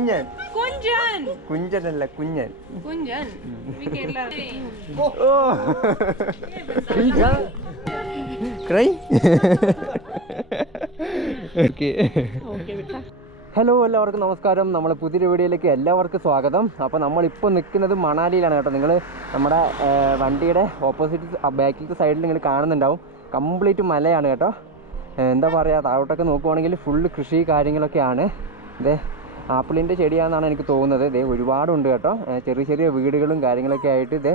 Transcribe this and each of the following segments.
കുഞ്ഞൻ. കുഞ്ചൻ. കുഞ്ചനല്ല കുഞ്ഞൻ. കുഞ്ചൻ. ഓ. Cry. Okay. Hello എല്ലാവർക്കും നമസ്കാരം. നമ്മൾ പുതിയൊരു വീഡിയോയിലേക്ക് എല്ലാവർക്കും സ്വാഗതം. അപ്പോൾ നമ്മളിപ്പോൾ നിൽക്കുന്നത് മണാലിയിലാണ് കേട്ടോ. നിങ്ങൾ നമ്മുടെ വണ്ടിയുടെ ഓപ്പോസിറ്റ് ബാക്കിലത്തെ സൈഡിൽ നിങ്ങൾ കാണുന്നുണ്ടാവും. കംപ്ലീറ്റ് മലയാണ് കേട്ടോ. എന്താ പറയുക താഴോട്ടൊക്കെ നോക്കുവാണെങ്കിൽ ഫുള്ള് കൃഷി കാര്യങ്ങളൊക്കെയാണ്. ഇതേ ആപ്പിളിന്റെ ചെടിയാണെന്നാണ് എനിക്ക് തോന്നുന്നത്. ഇതേ ഒരുപാടുണ്ട് കേട്ടോ. ചെറിയ ചെറിയ വീടുകളും കാര്യങ്ങളൊക്കെ ആയിട്ട് ഇതേ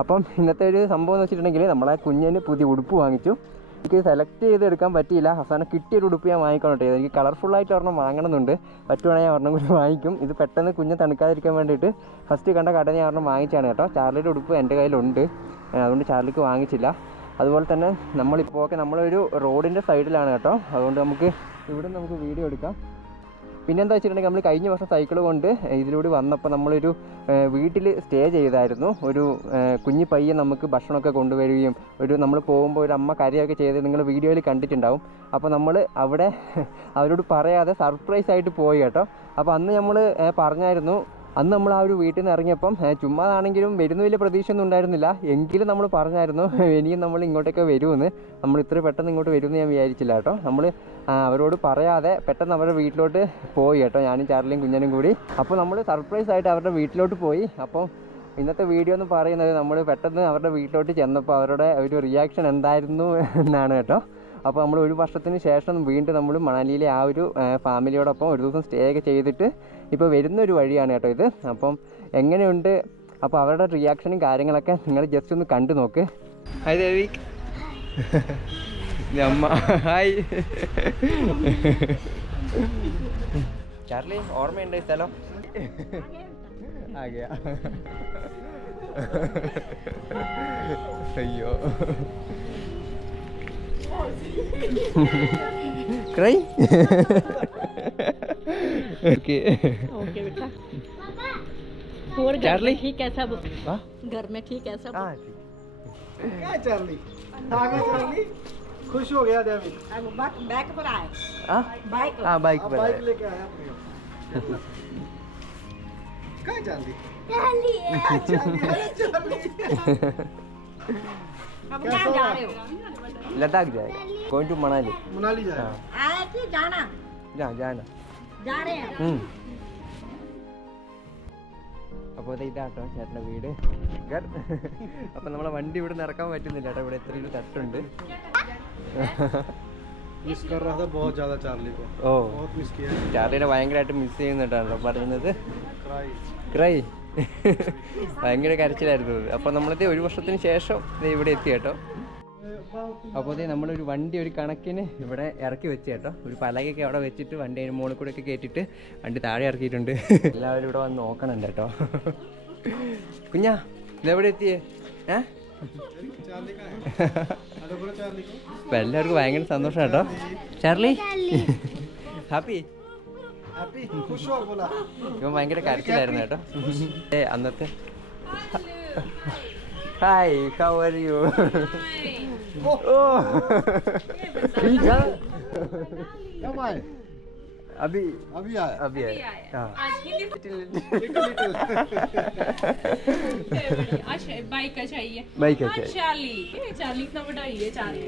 അപ്പം ഇന്നത്തെ ഒരു സംഭവം എന്ന് വെച്ചിട്ടുണ്ടെങ്കിൽ നമ്മളെ കുഞ്ഞിന് പുതിയ ഉടുപ്പ് വാങ്ങിച്ചു. എനിക്ക് സെലക്ട് ചെയ്തെടുക്കാൻ പറ്റിയില്ല. അവസാനം കിട്ടിയൊരു ഉടുപ്പ് ഞാൻ വാങ്ങിക്കണം എനിക്ക് കളർഫുള്ളായിട്ട് ഒരെണ്ണം വാങ്ങണമെന്നുണ്ട്. പറ്റുവാണെങ്കിൽ ഞാൻ ഒരെണ്ണം കൂടി വാങ്ങിക്കും. ഇത് പെട്ടെന്ന് കുഞ്ഞ് തണുക്കാതിരിക്കാൻ വേണ്ടിയിട്ട് ഫസ്റ്റ് കണ്ട കട ഞാൻ ഒരെണ്ണം വാങ്ങിച്ചാണ് കേട്ടോ. ചാർലിയുടെ ഉടുപ്പ് എന്റെ കയ്യിലുണ്ട്. അതുകൊണ്ട് ചാർലിക്ക് വാങ്ങിച്ചില്ല. അതുപോലെ തന്നെ നമ്മളിപ്പോൾ ഒക്കെ നമ്മളൊരു റോഡിന്റെ സൈഡിലാണ് കേട്ടോ. അതുകൊണ്ട് നമുക്ക് ഇവിടെ നമുക്ക് വീഡിയോ എടുക്കാം. പിന്നെന്താ വെച്ചിട്ടുണ്ടെങ്കിൽ നമ്മൾ കഴിഞ്ഞ വർഷം സൈക്കിൾ കൊണ്ട് ഇതിലൂടെ വന്നപ്പോൾ നമ്മളൊരു വീട്ടിൽ സ്റ്റേ ചെയ്തായിരുന്നു. ഒരു കുഞ്ഞു പയ്യൻ നമുക്ക് ഭക്ഷണമൊക്കെ കൊണ്ടുവരികയും ഒരു നമ്മൾ പോകുമ്പോൾ ഒരു അമ്മ കരയൊക്കെ ചെയ്ത് നിങ്ങൾ വീഡിയോയിൽ കണ്ടിട്ടുണ്ടാവും. അപ്പോൾ നമ്മൾ അവിടെ അവരോട് പറയാതെ സർപ്രൈസ് ആയിട്ട് പോയി കേട്ടോ. അപ്പോൾ അന്ന് നമ്മൾ പറഞ്ഞായിരുന്നു അന്ന് നമ്മൾ ആ ഒരു വീട്ടിൽ നിന്ന് ഇറങ്ങിയപ്പം ചുമ്മാതാണെങ്കിലും വരുന്ന വലിയ പ്രതീക്ഷയൊന്നും ഉണ്ടായിരുന്നില്ല. എങ്കിലും നമ്മൾ പറഞ്ഞായിരുന്നു ഇനിയും നമ്മൾ ഇങ്ങോട്ടൊക്കെ വരുമെന്ന്. നമ്മൾ ഇത്ര പെട്ടെന്ന് ഇങ്ങോട്ട് വരുമെന്ന് ഞാൻ വിചാരിച്ചില്ല കേട്ടോ. നമ്മൾ അവരോട് പറയാതെ പെട്ടെന്ന് അവരുടെ വീട്ടിലോട്ട് പോയി കേട്ടോ. ഞാനും ചാർലിയും കുഞ്ഞനും കൂടി. അപ്പോൾ നമ്മൾ സർപ്രൈസ് ആയിട്ട് അവരുടെ വീട്ടിലോട്ട് പോയി. അപ്പോൾ ഇന്നത്തെ വീഡിയോ എന്ന് പറയുന്നത് നമ്മൾ പെട്ടെന്ന് അവരുടെ വീട്ടിലോട്ട് ചെന്നപ്പോൾ അവരുടെ ഒരു റിയാക്ഷൻ എന്തായിരുന്നു എന്നാണ് കേട്ടോ. അപ്പോൾ നമ്മൾ ഒരു വർഷത്തിന് ശേഷം വീണ്ടും നമ്മൾ മണാലിയിലെ ആ ഒരു ഫാമിലിയോടൊപ്പം ഒരു ദിവസം സ്റ്റേ ഒക്കെ ചെയ്തിട്ട് ഇപ്പോൾ വരുന്ന ഒരു വഴിയാണ് കേട്ടോ ഇത്. അപ്പം എങ്ങനെയുണ്ട്? അപ്പോൾ അവരുടെ റിയാക്ഷനും കാര്യങ്ങളൊക്കെ നിങ്ങൾ ജസ്റ്റ് ഒന്ന് കണ്ടു നോക്ക്. ഹായ് ദേവി അമ്മ ഹായ് ചാർലി ഓർമ്മയുണ്ട് സ്ഥലം? ആകെയാ അയ്യോ. क्राई ओके ओके बेटा। और चार्ली ठीक है सब? हाँ? घर में ठीक है सब? हाँ, क्या चार्ली आगे चार्ली खुश हो गया देवी अब बाइक पर आए। हाँ? बाइक हाँ बाइक पर बाइक लेके आया अपने कहाँ चार्ली चार्ली चार्ली अब कहाँ जा रहे हो? लद्दाख जाएगा ഗോയിങ് ടു മണാലി मनाली ആ जाए आए कि जाना ജാ ജാന जा रहे हैं അപ്പോൾ ഇതാട്ടോ ചേട്ടൻ്റെ വീട് ഗർ അപ്പോൾ നമ്മളെ വണ്ടി ഇവിടെ നിന്ന് ഇറക്കാൻ പറ്റുന്നില്ല കേട്ടോ ഇവിടെ എത്രയൊരു തട്ടുണ്ട് मिस कर रहा था बहुत ज्यादा चार्ली को ഓ बहुत मिस किया ചാർലിനെ ഭയങ്കരമായിട്ട് മിസ് ചെയ്യുന്നുണ്ടാണല്ലോ പറയുന്നത് क्राई ക്രൈ ഭയങ്കര കരച്ചിലായിരുന്നു ഇത്. അപ്പോൾ നമ്മളിത് ഒരു വർഷത്തിന് ശേഷം ദേ ഇവിടെ എത്തി കേട്ടോ അപ്പോൾ നമ്മളൊരു വണ്ടി ഒരു കണക്കിന് ഇവിടെ ഇറക്കി വെച്ച് കേട്ടോ. ഒരു പലകയൊക്കെ അവിടെ വെച്ചിട്ട് വണ്ടി അതിന് മുകളിൽ കൂടെ ഒക്കെ കയറ്റിയിട്ട് വണ്ടി താഴെ ഇറക്കിയിട്ടുണ്ട്. എല്ലാവരും ഇവിടെ വന്ന് നോക്കണുണ്ട് കേട്ടോ. കുഞ്ഞാ ഇതെവിടെ എത്തിയേ? ഏ? ഇപ്പം എല്ലാവർക്കും ഭയങ്കര സന്തോഷം കേട്ടോ. Charlie happy. ഇവൻ ഭയങ്കര കരച്ചിലായിരുന്നു കേട്ടോ. ഏ അന്നത്തെ Hi, how are you? Hi. oh. ठीक है कब आए अभी अभी आए अभी आए हाँ। बाइक का चाहिए। बाइक का हाँ, चाहिए। चाली। ये चाली इतना बड़ा ही है चाली।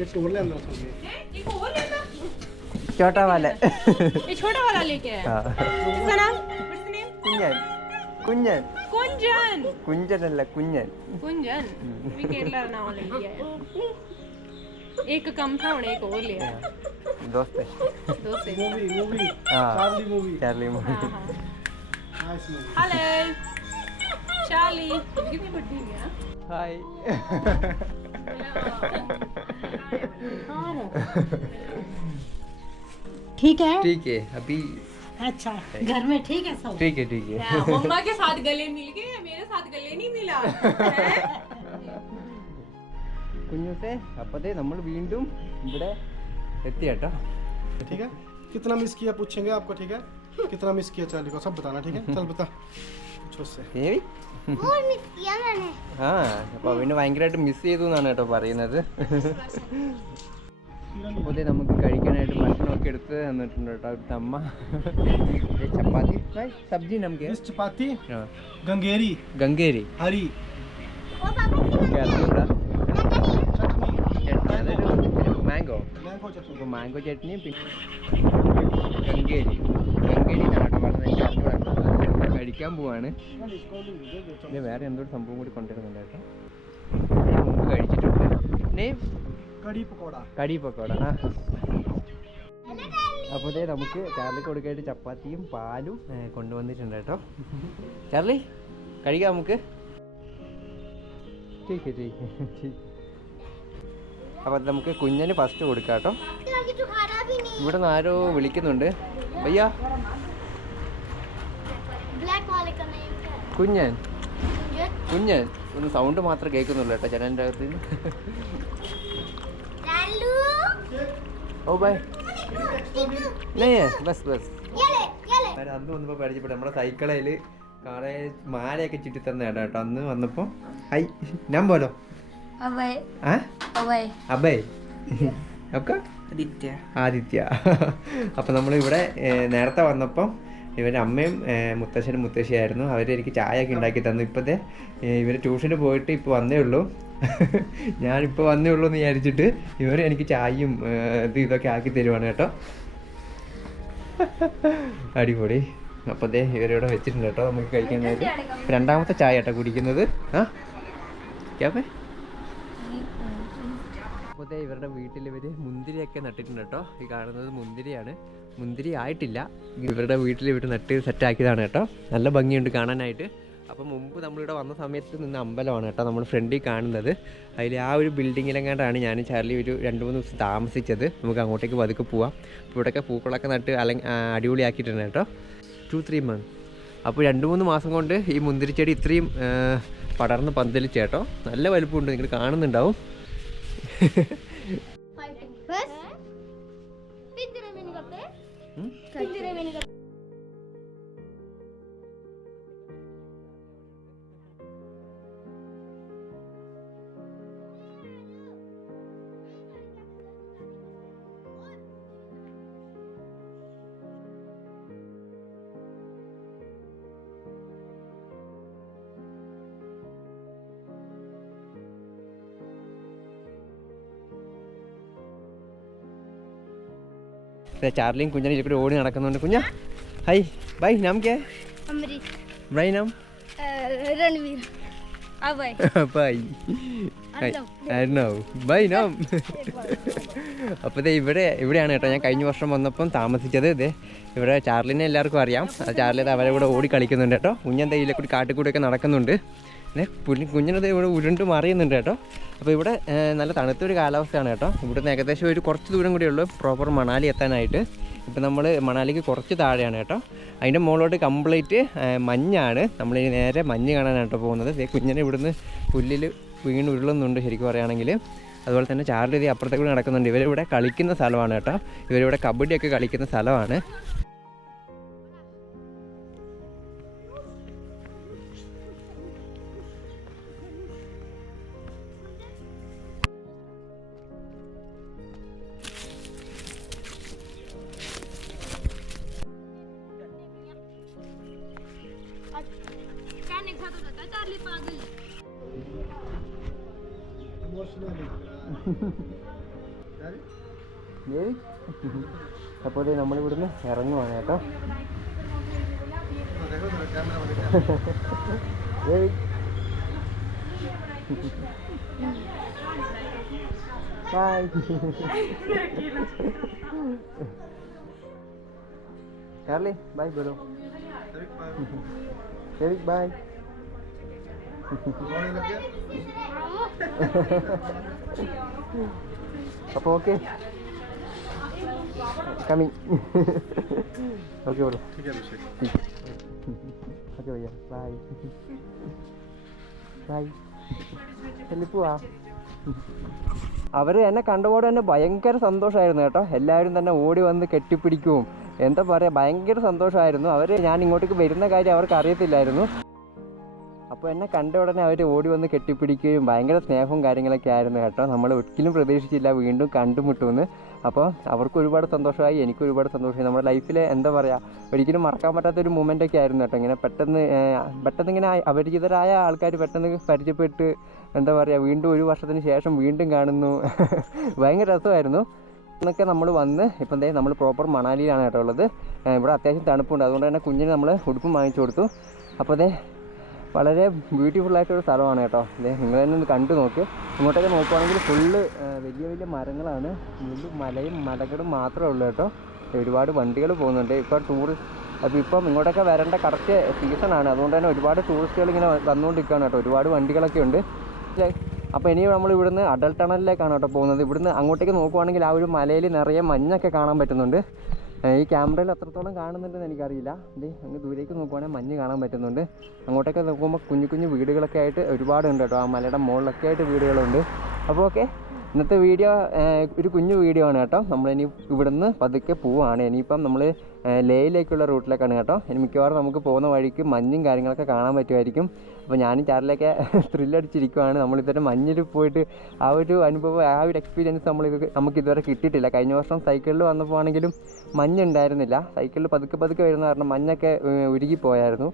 ये टोर ले अंदर ये और लेना? छोटा वाला। ये छोटा वाला लेके आया। हाँ। इसका नाम? कुंजन। कुंजन। குஞ்சன் குஞ்சன் அல்ல குஞ்சன் குஞ்சन भी केरला नाम ले लिया है एक कम था उन्हें एक और लिया दोस्त है दोस्त है movie movie Charlie movie Charlie movie nice movie hello Charlie कितनी बड़ी है हाय ठीक है? ठीक है अभी अच्छा घर में ठीक है सब ठीक है ठीक है हाँ, मम्मा के साथ गले मिल गए मेरे साथ गले नहीं मिला हैं? കുഞ്ഞുസേ അപ്പത്തേ നമ്മൾ വീണ്ടും ഇവിടെ എത്തി കേട്ടോ ठीक है कितना मिस किया पूछेंगे आपको ठीक है कितना मिस किया चार्ली को सब बताना ठीक है चल बता कुछ उससे ദേവി ആ അപ്പോൾ അവന് ഭയങ്കരമായിട്ട് മിസ് ചെയ്തു എന്നാണ് കേട്ടോ പറയുന്നത് അപ്പോൾ ദേ നമുക്ക് കഴിക്കാനായിട്ട് നമുക്ക് എടുത്ത് തന്നിട്ടുണ്ട് കേട്ടോ. ഇവിടുത്തെ ചപ്പാത്തി. സബ്ജി നമുക്ക്. ചപ്പാത്തി. ഗംഗേരി. ഗംഗേരി. ഹരി മാംഗോ. മാംഗോ ചട്നി. പിന്നെ ഗംഗേരി. ഗംഗേരി നാട്ടുപാടുന്ന കഴിക്കാൻ പോവാണ്. പിന്നെ വേറെ എന്തോ സംഭവം കൂടി കൊണ്ടുവരുന്നുണ്ട് കേട്ടോ. മുമ്പ് കഴിച്ചിട്ടുണ്ട്. നെയ്മ് കടി പക്കോട. കടി പക്കോട. ആ. അപ്പോൾ ഇതേ നമുക്ക് ചാർലിക്ക് കൊടുക്കായിട്ട് ചപ്പാത്തിയും പാലും കൊണ്ടുവന്നിട്ടുണ്ട് കേട്ടോ. ചാർലി കഴിക്കാം നമുക്ക്. ടീക്ക് ടീക്ക് നമുക്ക് കുഞ്ഞിന് ഫസ്റ്റ് കൊടുക്കാം കേട്ടോ. ഇവിടെ നിന്ന് ആരോ വിളിക്കുന്നുണ്ട്. അയ്യാ കുഞ്ഞൻ. കുഞ്ഞൻ. ഒന്ന് സൗണ്ട് മാത്രം കേൾക്കുന്നുള്ളൂ കേട്ടോ ജനലിന്റെ അകത്ത്. ഓ ബൈ ബസ് ബസ് അന്ന് വന്നപ്പോ പരിചയപ്പെട്ടു. നമ്മുടെ സൈക്കിളയിൽ കാളെ മാലയൊക്കെ ചുറ്റി തന്ന കേട്ടോ അന്ന് വന്നപ്പോ. ഹൈ ഞാൻ പോലോ അബയ്. ഒക്കെ? ആദിത്യ. അപ്പൊ നമ്മളിവിടെ നേരത്തെ വന്നപ്പം ഇവന്റെ അമ്മയും മുത്തശ്ശനും മുത്തശ്ശിയായിരുന്നു. അവർ എനിക്ക് ചായ ഒക്കെ ഉണ്ടാക്കി തന്നു. ഇപ്പോഴത്തെ ഇവർ ട്യൂഷന് പോയിട്ട് ഇപ്പോൾ വന്നേ ഉള്ളൂ. ഞാനിപ്പോൾ വന്നേ ഉള്ളൂ എന്ന് വിചാരിച്ചിട്ട് ഇവർ എനിക്ക് ചായയും ഇത് ഇതൊക്കെ ആക്കി തരുവാണ് കേട്ടോ. അടിപൊളി. അപ്പോൾ ദേ ഇവരിവിടെ വെച്ചിട്ടുണ്ട് കേട്ടോ. നമുക്ക് കഴിക്കാനായിട്ട് രണ്ടാമത്തെ ചായ കേട്ടോ കുടിക്കുന്നത്. ആ? ക്യാപ്പേ ദേ ഇവരുടെ വീട്ടിൽ ഇവർ മുന്തിരിയൊക്കെ നട്ടിട്ടുണ്ട് കേട്ടോ. ഈ കാണുന്നത് മുന്തിരിയാണ്. മുന്തിരി ആയിട്ടില്ല. ഇവരുടെ വീട്ടിൽ ഇവർ നട്ട് സെറ്റാക്കിയതാണ് കേട്ടോ. നല്ല ഭംഗിയുണ്ട് കാണാനായിട്ട്. അപ്പോൾ മുമ്പ് നമ്മളിവിടെ വന്ന സമയത്ത് നിന്ന് അമ്പലമാണ് കേട്ടോ നമ്മൾ ഫ്രണ്ടിൽ കാണുന്നത്. അതിൽ ആ ഒരു ബിൽഡിങ്ങിലെങ്ങാണ്ടാണ് ഞാൻ ചാർലി ഒരു രണ്ട് മൂന്ന് ദിവസം താമസിച്ചത്. നമുക്ക് അങ്ങോട്ടേക്ക് പതുക്കെ പോവാം. അപ്പോൾ ഇവിടെയൊക്കെ പൂക്കളൊക്കെ നട്ട് അല അടിപൊളിയാക്കിയിട്ടുണ്ട് കേട്ടോ. ടു ത്രീ മന്ത് അപ്പോൾ രണ്ട് മൂന്ന് മാസം കൊണ്ട് ഈ മുന്തിരിച്ചെടി ഇത്രയും പടർന്ന് പന്തലിച്ചേട്ടോ നല്ല വലുപ്പമുണ്ട്. നിങ്ങൾ കാണുന്നുണ്ടാവും. Bas. Bitti remini kapı. Bitti remini kapı. ചാർലിയും കുഞ്ഞിനെ ഇരിക്കും ഓടി നടക്കുന്നുണ്ട്. കുഞ്ഞ ഹൈ ബൈ നാം കേ? ബൈ നാം? രൺവീർ. ബൈ. നാം? അപ്പോൾ ഇതേ ഇവിടെ ഇവിടെയാണ് കേട്ടോ ഞാൻ കഴിഞ്ഞ വർഷം വന്നപ്പം താമസിച്ചത്. ഇത് ഇവിടെ ചാർലിനെ എല്ലാവർക്കും അറിയാം. ചാർലി അവരെ കൂടെ ഓടി കളിക്കുന്നുണ്ട് കേട്ടോ. കുഞ്ഞെന്താ ഇതിലെ കൂടി കാട്ടിൽ നടക്കുന്നുണ്ട്. പിന്നെ കുഞ്ഞിനത് ഇവിടെ ഉരുണ്ട് മറിയുന്നുണ്ട് കേട്ടോ. അപ്പോൾ ഇവിടെ നല്ല തണുത്തൊരു കാലാവസ്ഥയാണ് കേട്ടോ. ഇവിടുന്ന് ഏകദേശം ഒരു കുറച്ച് ദൂരം കൂടി ഉള്ളൂ പ്രോപ്പർ മണാലി എത്താനായിട്ട്. ഇപ്പം നമ്മൾ മണാലിക്ക് കുറച്ച് താഴെയാണ് കേട്ടോ. അതിന്റെ മുകളിലോട്ട് കംപ്ലീറ്റ് മഞ്ഞാണ്. നമ്മൾ നേരെ മഞ്ഞ് കാണാനാണ് കേട്ടോ പോകുന്നത്. കുഞ്ഞിനെ ഇവിടുന്ന് പുല്ലിൽ വീണ് ഉരുളുന്നുണ്ട് ശരിക്കും പറയുകയാണെങ്കിൽ അതുപോലെ തന്നെ ചാർലി അപ്പുറത്തേക്ക് നടക്കുന്നുണ്ട്. ഇവരിവിടെ കളിക്കുന്ന സ്ഥലമാണ് കേട്ടോ. ഇവരിവിടെ കബഡിയൊക്കെ കളിക്കുന്ന സ്ഥലമാണ്. खाता था चार्ली पागल അപ്പോൾ നമ്മളിവിടുന്ന് ഇറങ്ങുവാണ് കേട്ടോ ഏയ്. Bye. Charlie, bye बोलो Eric, bye. അപ്പൊ okay. Coming okay bro. Okay ഭയ്യ bye bye ചെല്ലിപ്പോവാ അവർ എന്നെ കണ്ടപാട് തന്നെ ഭയങ്കര സന്തോഷമായിരുന്നു കേട്ടോ. എല്ലാവരും തന്നെ ഓടി വന്ന് കെട്ടിപ്പിടിക്കുകയും എന്താ പറയുക ഭയങ്കര സന്തോഷമായിരുന്നു അവർ ഞാൻ ഇങ്ങോട്ടേക്ക് വരുന്ന കാര്യം അവർക്ക് അറിയത്തില്ലായിരുന്നു. അപ്പോൾ എന്നെ കണ്ട ഉടനെ അവർ ഓടി വന്ന് കെട്ടിപ്പിടിക്കുകയും ഭയങ്കര സ്നേഹവും കാര്യങ്ങളൊക്കെ ആയിരുന്നു കേട്ടോ. നമ്മൾ ഒരിക്കലും പ്രതീക്ഷിച്ചില്ല വീണ്ടും കണ്ടുമുട്ടുമെന്ന്. അപ്പോൾ അവർക്ക് ഒരുപാട് സന്തോഷമായി എനിക്ക് ഒരുപാട് സന്തോഷമായി. നമ്മുടെ ലൈഫിൽ എന്താ പറയുക ഒരിക്കലും മറക്കാൻ പറ്റാത്ത ഒരു മൊമെന്റ് ഒക്കെ ആയിരുന്നു കേട്ടോ. ഇങ്ങനെ പെട്ടെന്ന് പെട്ടെന്ന് ഇങ്ങനെ അപരിചിതരായ ആൾക്കാർ പെട്ടെന്ന് പരിചയപ്പെട്ട് എന്താ പറയുക വീണ്ടും ഒരു വർഷത്തിന് ശേഷം വീണ്ടും കാണുന്നു. ഭയങ്കര രസമായിരുന്നു. എന്നൊക്കെ നമ്മൾ വന്ന് ഇപ്പം എന്തേ നമ്മൾ പ്രോപ്പർ മണാലിയിലാണ് കേട്ടോ ഉള്ളത്. ഇവിടെ അത്യാവശ്യം തണുപ്പുണ്ട്. അതുകൊണ്ട് തന്നെ കുഞ്ഞിന് നമ്മൾ ഉടുപ്പും വാങ്ങിച്ചു കൊടുത്തു. അപ്പോൾ അതേ വളരെ ബ്യൂട്ടിഫുൾ ആയിട്ടൊരു സ്ഥലമാണ് കേട്ടോ. നിങ്ങൾ തന്നെ ഒന്ന് കണ്ടു നോക്ക്. ഇങ്ങോട്ടൊക്കെ നോക്കുവാണെങ്കിൽ ഫുള്ള് വലിയ വലിയ മരങ്ങളാണ്. മുഴുവൻ മലയും മലകളും മാത്രമേ ഉള്ളൂ കേട്ടോ. ഒരുപാട് വണ്ടികൾ പോകുന്നുണ്ട്. ഇപ്പോൾ ടൂറിസ്റ്റ് അപ്പോൾ ഇപ്പം ഇങ്ങോട്ടൊക്കെ വരേണ്ട കറക്റ്റ് സീസണാണ് അതുകൊണ്ട് തന്നെ ഒരുപാട് ടൂറിസ്റ്റുകൾ ഇങ്ങനെ വന്നുകൊണ്ടിരിക്കുകയാണ് കേട്ടോ. ഒരുപാട് വണ്ടികളൊക്കെ ഉണ്ട്. അപ്പോൾ ഇനി നമ്മൾ ഇവിടുന്ന് അടൽ ടണലിലേക്കാണ് കേട്ടോ പോകുന്നത്. ഇവിടുന്ന് അങ്ങോട്ടേക്ക് നോക്കുവാണെങ്കിൽ ആ ഒരു മലയിൽ നിറയെ മഞ്ഞൊക്കെ കാണാൻ പറ്റുന്നുണ്ട്. ഈ ക്യാമറയിൽ അത്രത്തോളം കാണുന്നുണ്ടെന്ന് എനിക്കറിയില്ല. ദേ അങ്ങ് ദൂരേക്ക് നോക്കുവാണെങ്കിൽ മഞ്ഞ് കാണാൻ പറ്റുന്നുണ്ട്. അങ്ങോട്ടൊക്കെ നോക്കുമ്പോൾ കുഞ്ഞു കുഞ്ഞു വീടുകളൊക്കെ ആയിട്ട് ഒരുപാടുണ്ട് കേട്ടോ. ആ മലയുടെ മുകളിലൊക്കെ ആയിട്ട് വീടുകളുണ്ട്. അപ്പോൾ ഓക്കെ ഇന്നത്തെ വീഡിയോ ഒരു കുഞ്ഞു വീഡിയോ ആണ് കേട്ടോ. നമ്മളിനി ഇവിടുന്ന് പതുക്കെ പോവാണ്. ഇനിയിപ്പം നമ്മൾ ലേയിലേക്കുള്ള റൂട്ടിലേക്കാണ് കേട്ടോ. ഇനി മിക്കവാറും നമുക്ക് പോകുന്ന വഴിക്ക് മഞ്ഞും കാര്യങ്ങളൊക്കെ കാണാൻ പറ്റുമായിരിക്കും. അപ്പോൾ ഞാനും ചാറിലൊക്കെ ത്രില്ലടിച്ചിരിക്കുവാണ് നമ്മളിതുവരെ മഞ്ഞിൽ പോയിട്ട് ആ ഒരു അനുഭവം ആ ഒരു എക്സ്പീരിയൻസ് നമ്മൾ നമുക്ക് ഇതുവരെ കിട്ടിയിട്ടില്ല. കഴിഞ്ഞ വർഷം സൈക്കിളിൽ വന്നപ്പോൾ ആണെങ്കിലും മഞ്ഞുണ്ടായിരുന്നില്ല. സൈക്കിളിൽ പതുക്കെ പതുക്കെ വരുന്ന കാരണം മഞ്ഞൊക്കെ ഉരുകിപ്പോയായിരുന്നു.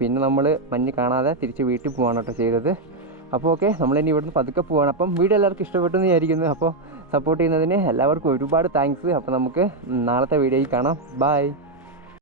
പിന്നെ നമ്മൾ മഞ്ഞ് കാണാതെ തിരിച്ച് വീട്ടിൽ പോവാണ് കേട്ടോ ചെയ്തത്. അപ്പോൾ ഓക്കെ നമ്മളിനി ഇവിടുന്ന് പതുക്കെ പോവാണ്. അപ്പം വീഡിയോ എല്ലാവർക്കും ഇഷ്ടപ്പെട്ടു എന്ന് വിചാരിക്കുന്നു. അപ്പോൾ സപ്പോർട്ട് ചെയ്യുന്നതിന് എല്ലാവർക്കും ഒരുപാട് താങ്ക്സ് അപ്പോൾ നമുക്ക് നാളത്തെ വീഡിയോയിൽ കാണാം. ബായ്